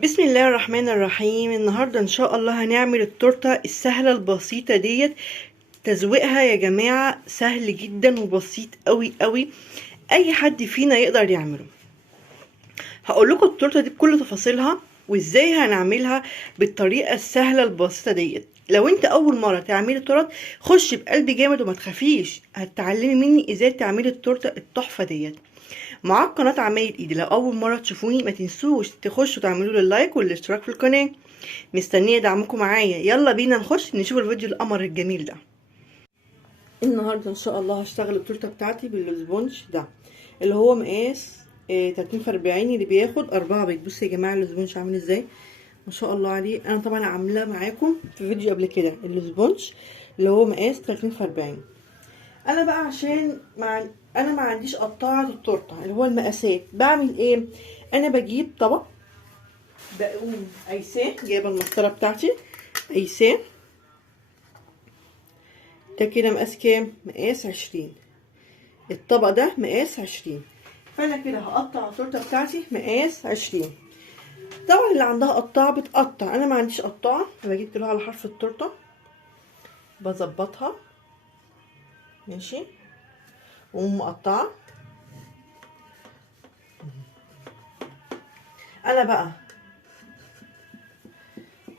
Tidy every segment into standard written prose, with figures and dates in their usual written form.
بسم الله الرحمن الرحيم. النهاردة ان شاء الله هنعمل التورتة السهلة البسيطة ديت. تزويقها يا جماعة سهل جدا وبسيط قوي قوي، اي حد فينا يقدر يعمله. هقول لكم التورتة دي بكل تفاصيلها وازاي هنعملها بالطريقة السهلة البسيطة ديت. لو انت اول مرة تعملي تورت خش بقلب جامد وما تخافيش، هتتعلمي مني ازاي تعملي التورتة التحفة ديت مع قناة عمايل ايدي. لو اول مرة تشوفوني ما تنسوش تخشوا تعملوا لي اللايك والاشتراك في القناة. مستنية دعمكم معايا، يلا بينا نخش نشوف الفيديو القمر الجميل ده. النهاردة ان شاء الله هشتغل التورتة بتاعتي بالسبونج ده اللي هو مقاس 30 في 40 اللي بياخد 4 بيض. بصوا يا جماعة السبونج عامل ازاي، ما شاء الله عليه. انا طبعا عاملاه معاكم في فيديو قبل كده السبونج اللي هو مقاس 30 في 40. انا بقى عشان انا ما عنديش قطاعة التورته اللي هو المقاسات، بعمل ايه؟ انا بجيب طبق، بقوم قايساه، جايبه المسطره بتاعتي قايساه. ده كده مقاس كام؟ مقاس 20. الطبق ده مقاس 20، فانا كده هقطع التورته بتاعتي مقاس 20. طبعا اللي عندها قطاعه بتقطع، انا ما عنديش قطاعه، فبجيب كده على حرف التورته بظبطها ماشي، واقوم مقطعه. انا بقى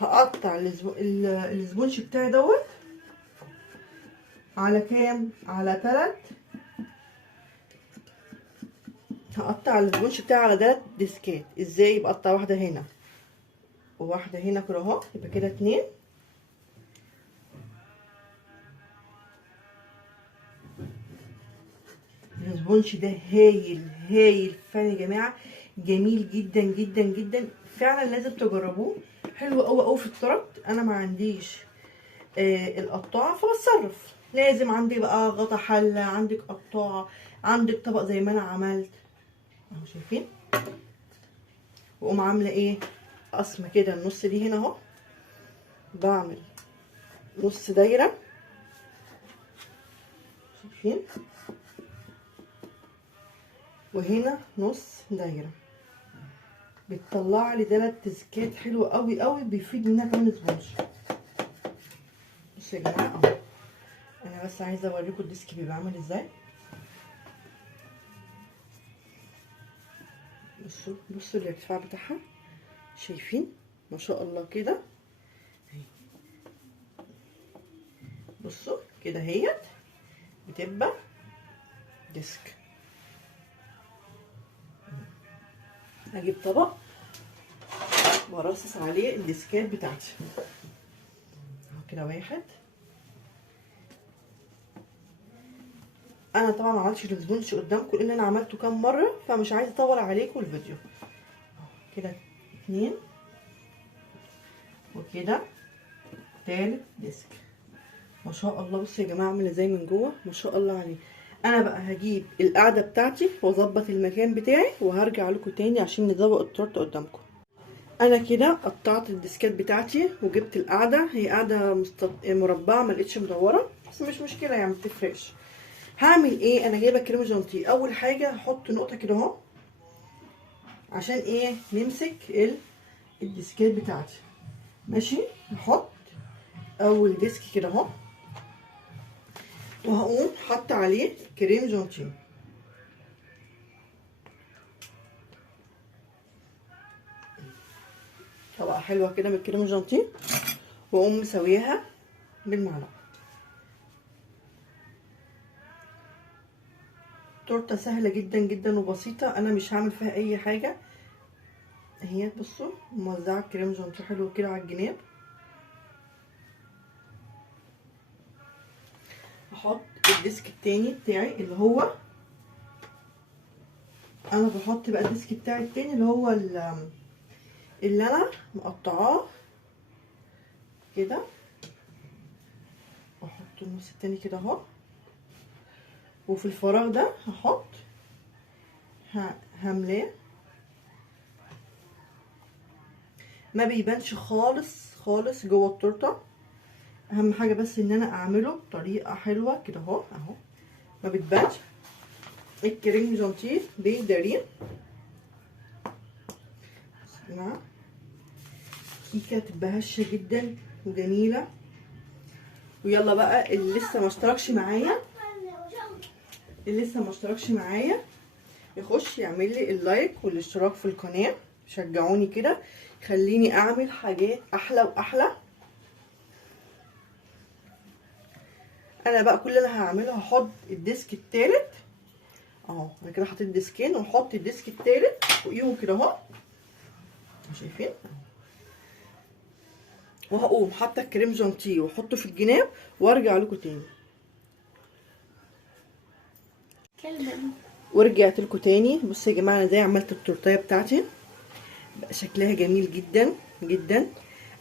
هقطع السبونج بتاعي دوت على كام؟ على 3. هقطع السبونج بتاعي على 3 ديسكات. ازاي؟ يبقى اقطع واحده هنا وواحده هنا كده اهو، يبقى كده 2. السبونج ده هايل هايل فعلا يا جماعه، جميل جدا جدا جدا، فعلا لازم تجربوه. حلو قوي قوي في الطرد. انا ما عنديش القطاعه فبتصرف، لازم عندي بقى غطا حله، عندك قطاعه، عندك طبق زي ما انا عملت اهو، شايفين؟ واقوم عامله ايه؟ قسمه كده النص دي هنا اهو، بعمل نص دايره، شايفين؟ وهنا نص دايره، بتطلع لي 3 تسكات حلوه قوي قوي، بيفيد منها كمان سبونج. بصوا يا جماعه اهو، انا بس عايزه اوريكم الديسك بيبقى عامل ازاي. بصوا بصوا الارتفاع بتاعها، شايفين؟ ما شاء الله كده. بصوا كده اهيت بتبقى ديسك. اجيب طبق وارصص عليه الديسكات بتاعتي اهو كده. واحد، انا طبعا ما عملتش السبونج قدامكم لان انا عملته كام مره، فمش عايزه اطول عليكم الفيديو. كده 2، وكده تالت ديسك. ما شاء الله. بصوا يا جماعه عامل ازاي من جوه، ما شاء الله عليه. انا بقى هجيب القعده بتاعتي واظبط المكان بتاعي وهرجع لكم تاني عشان نزوق التورته قدامكم. انا كده قطعت الديسكات بتاعتي وجبت القعده، هي قاعده مربعه، ما لقيتش مدوره، بس مش مشكله يعني، متفرقش. هعمل ايه؟ انا جايبه كريم جانتيه. اول حاجه هحط نقطه كده اهو، عشان ايه؟ نمسك الديسكات بتاعتي ماشي. هحط اول ديسك كده اهو، وهقوم حاطه عليه كريم جانتيه. طبقه حلوه كده من الكريم جانتيه، واقوم مسويها بالمعلقه. تورته سهله جدا جدا وبسيطه، انا مش هعمل فيها اي حاجه. اهي بصوا موزعه كريم جانتيه حلو كده على الجناب. هحط الديسك التاني بتاعي اللي هو، انا بحط بقى الديسك بتاعي التاني اللي هو اللي انا مقطعاه كده، واحط النص التاني كده اهو، وفي الفراغ ده هحط هملاه. ما بيبانش خالص خالص جوه التورته. اهم حاجه بس ان انا اعمله بطريقه حلوه كده اهو اهو، ما بتبانش. الكريم جانتيه بيداريه. نعم كيكه تبقى هشه جدا وجميله. ويلا بقى اللي لسه ما اشتركش معايا يخش يعمل لي اللايك والاشتراك في القناه، شجعوني كده خليني اعمل حاجات احلى واحلى. انا بقى كل اللي هعمله هحط الديسك التالت اهو. انا كده حطيت ديسكين وهحط الديسك التالت فوقيهم كده اهو، شايفين؟ وهقوم حاطه الكريم جانتيه واحطه في الجناب وارجع لكم تاني. ورجعت لكم تاني. بصوا يا جماعه انا ازاي عملت التورتيه بتاعتي، بقى شكلها جميل جدا جدا.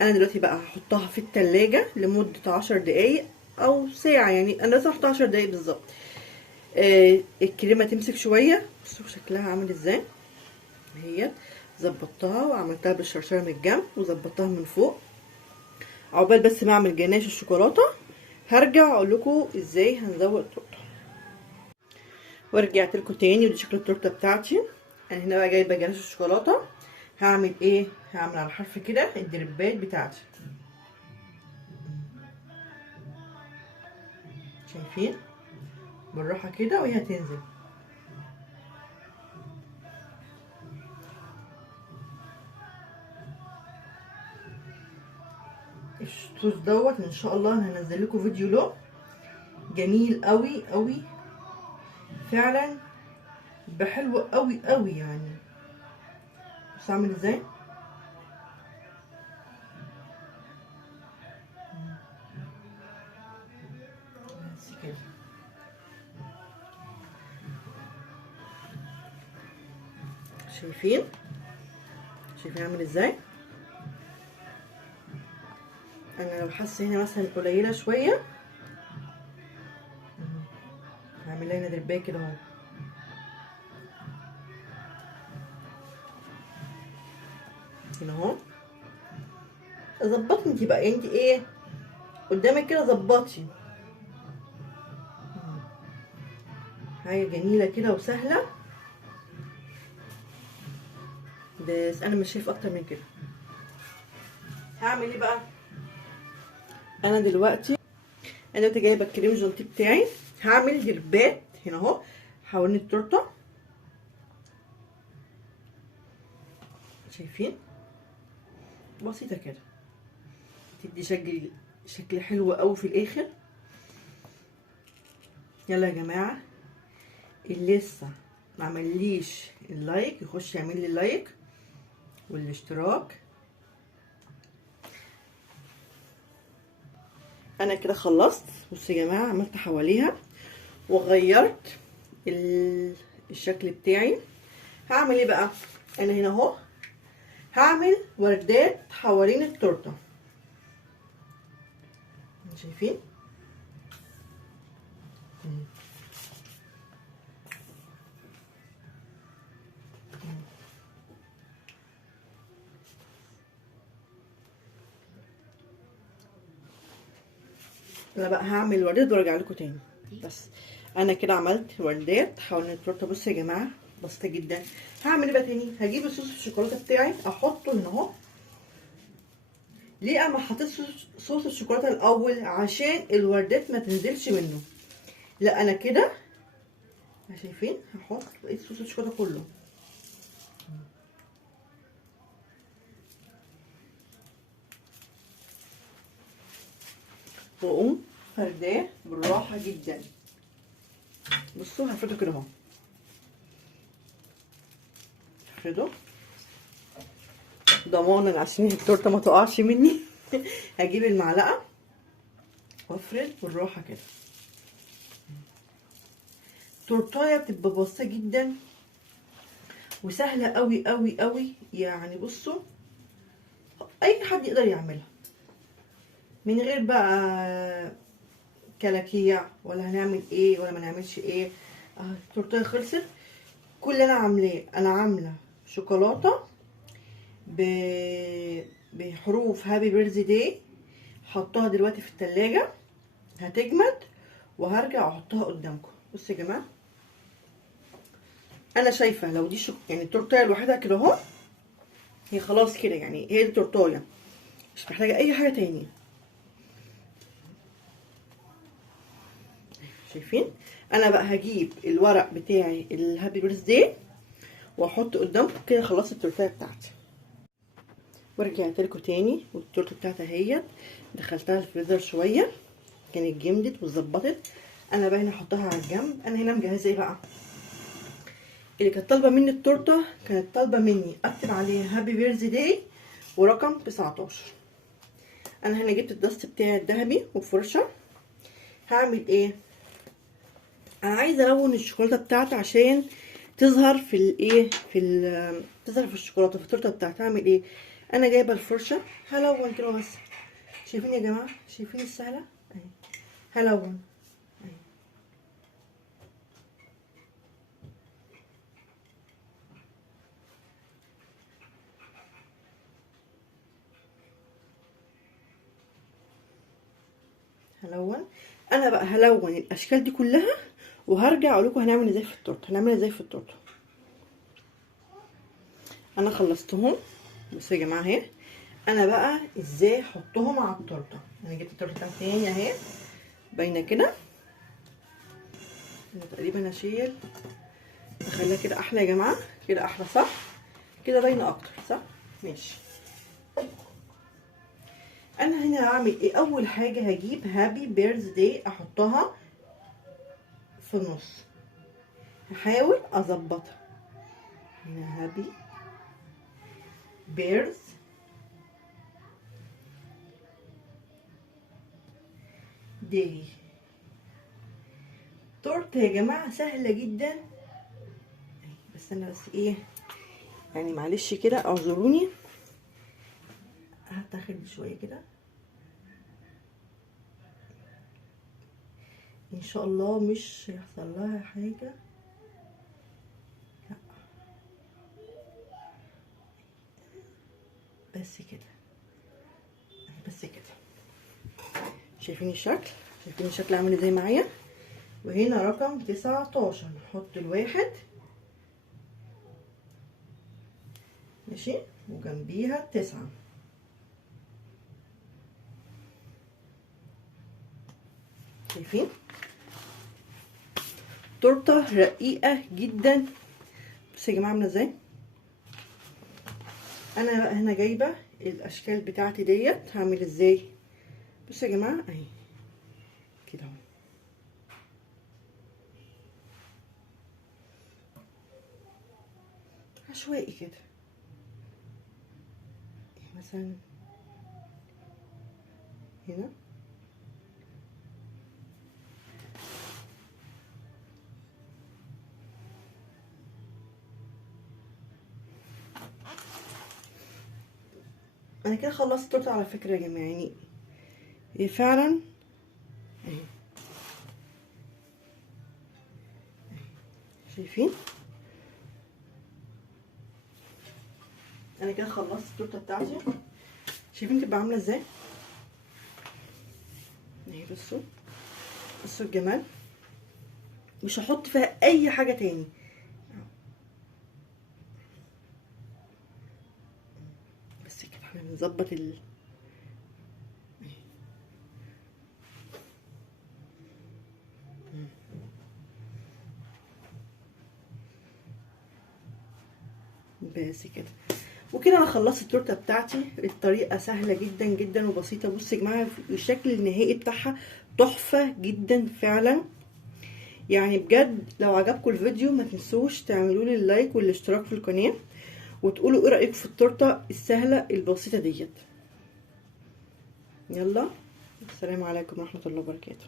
انا دلوقتي بقى هحطها في التلاجة لمده 10 دقايق او ساعه، يعني انا لازم احطها 10 دقايق بالظبط. الكريمه تمسك شويه. بصوا شكلها عامل ازاي اهي. ظبطتها وعملتها بالشرشره من الجنب وظبطتها من فوق. عقبال بس ما اعمل جناش الشوكولاته هرجع اقول لكم ازاي هنزوق التورته. ورجعت لكم تاني ودي شكل التورته بتاعتي. انا هنا بقى جايبه جناش الشوكولاته. هعمل ايه؟ هعمل على الحرف كده الدربات بتاعتي، شايفين؟ بالراحه كده وهي هتنزل. الصوص دوت ان شاء الله هنزل لكم فيديو له جميل قوي قوي فعلا، بحلو قوي قوي يعني. بص عامل ازاي. بس كده شايفين عامل ازاي. انا لو حاسه هنا مثلا قليله شويه هعمل لها هنا دربايه كده اهو. هنا اهو ظبطي انت بقى، انت ايه قدامك كده ظبطي. حاجه جميله كده وسهله، بس انا مش شايف اكتر من كده. هعمل ايه بقى؟ انا دلوقتي جايبه الكريم جانتيه بتاعي. هعمل دربات هنا اهو حوالين التورته، شايفين؟ بسيطه كده تدي شكل حلو قوي في الاخر. يلا يا جماعه اللي لسه ما عمليش اللايك يخش يعمل لي اللايك والاشتراك. انا كده خلصت. بصوا يا جماعه عملت حواليها وغيرت الشكل بتاعي. هعمل ايه بقى؟ انا هنا اهو هعمل وردات حوالين التورته، شايفين؟ انا بقى هعمل وردات وارجع لكم تاني. بس انا كده عملت وردات حوالين التورته. بصوا يا جماعه بسيطه جدا. هعمل ايه بقى تاني؟ هجيب الصوص الشوكولاته بتاعي احطه هنا اهو. ليه انا حطيت صوص الشوكولاته الاول؟ عشان الوردات ما تنزلش منه. لا انا كده شايفين هحط بقيت صوص الشوكولاته كله. واقوم فرداه بالراحه جدا. بصوا هفرده كده اهو، هفرده ضمانا عشان التورته ما تقعش مني. هجيب المعلقه وافرد بالراحه كده. التورتايه بتبقى بسيطه جدا وسهله قوي قوي قوي يعني. بصوا اي حد يقدر يعملها من غير بقى كلاكيع ولا هنعمل ايه ولا ما نعملش ايه. التورتايه خلصت. كل اللي انا عاملاه انا عامله شوكولاته بحروف هابي بيرث داي. حطها دلوقتي في التلاجة هتجمد وهرجع احطها قدامكم. بصوا يا جماعه انا شايفه لو دي يعني التورتايه لوحدها كده اهو هي خلاص كده، يعني هي دي التورتايه. مش محتاجه اي حاجه تاني. شايفين؟ انا بقى هجيب الورق بتاعي الهابي بيرث داي واحط قدامكم كده. خلصت التورتيه بتاعتي ورجعت لكم تاني، والتورته بتاعتي اهيت دخلتها الفريزر شويه، كانت جمدت واتظبطت. انا بقى هنا احطها على الجنب. انا هنا مجهزه ايه بقى؟ اللي كانت طالبه مني التورته كانت طالبه مني اكتب عليها هابي بيرث داي ورقم 19. انا هنا جبت الدست بتاعي الذهبي وفرشه. هعمل ايه؟ انا عايزه الون الشوكولاته بتاعتي عشان تظهر في الايه، تظهر في الشوكولاته في التورته بتاعتي. هعمل ايه؟ انا جايبه الفرشه هلون كده بس. شايفين يا جماعه؟ شايفين السهله اهي. هلون اهي. هلون. انا بقى هلون الاشكال دي كلها وهرجع اقول لكم هنعمل ازاي في التورته. هنعمل ازاي في التورته. انا خلصتهم بصوا يا جماعه اهي. انا بقى ازاي احطهم على التورته. انا جبت التورته بتاعتي تاني اهي باينه كده. انا تقريبا هشيل اخليها كده احلى يا جماعه، كده احلى صح؟ كده باينه اكتر صح؟ ماشي. انا هنا هعمل ايه؟ اول حاجه هجيب هابي بيرث داي احطها في النص. هحاول اظبطها هنا هابي بيرث داي. تورته يا جماعه سهله جدا، بس انا بس ايه يعني معلش كده اعذروني. هتاخد شويه كده ان شاء الله مش هيحصل لها حاجه. لا بس كده، بس كده. شايفين الشكل؟ شايفين الشكل عامل ازاي معايا؟ وهنا رقم 19 نحط الواحد ماشي، وجنبيها 9. شايفين؟ تورته رقيقه جدا. بصوا يا جماعه عامله ازاي. انا بقى هنا جايبه الاشكال بتاعتي ديت هعمل ازاي. بصوا يا جماعه اهي كده اهو. عشوائي كده مثلا هنا انا كده خلصت التورته على فكره يا جماعه. يعني هي فعلا اهي شايفين. انا كده خلصت التورته بتاعتي. شايفين تبقى عامله ازاي اهي. بصوا بصوا الجمال. مش هحط فيها اي حاجه تاني. بس كده احنا بنظبط بس كده. وكده انا خلصت التورته بتاعتي. الطريقه سهله جدا جدا وبسيطه. بصوا يا جماعه الشكل النهائي بتاعها تحفه جدا فعلا. يعني بجد لو عجبكم الفيديو ما تنسوش تعملوا لي اللايك والاشتراك في القناه، وتقولوا ايه رايكم في التورته السهله البسيطه ديت. يلا السلام عليكم ورحمه الله وبركاته.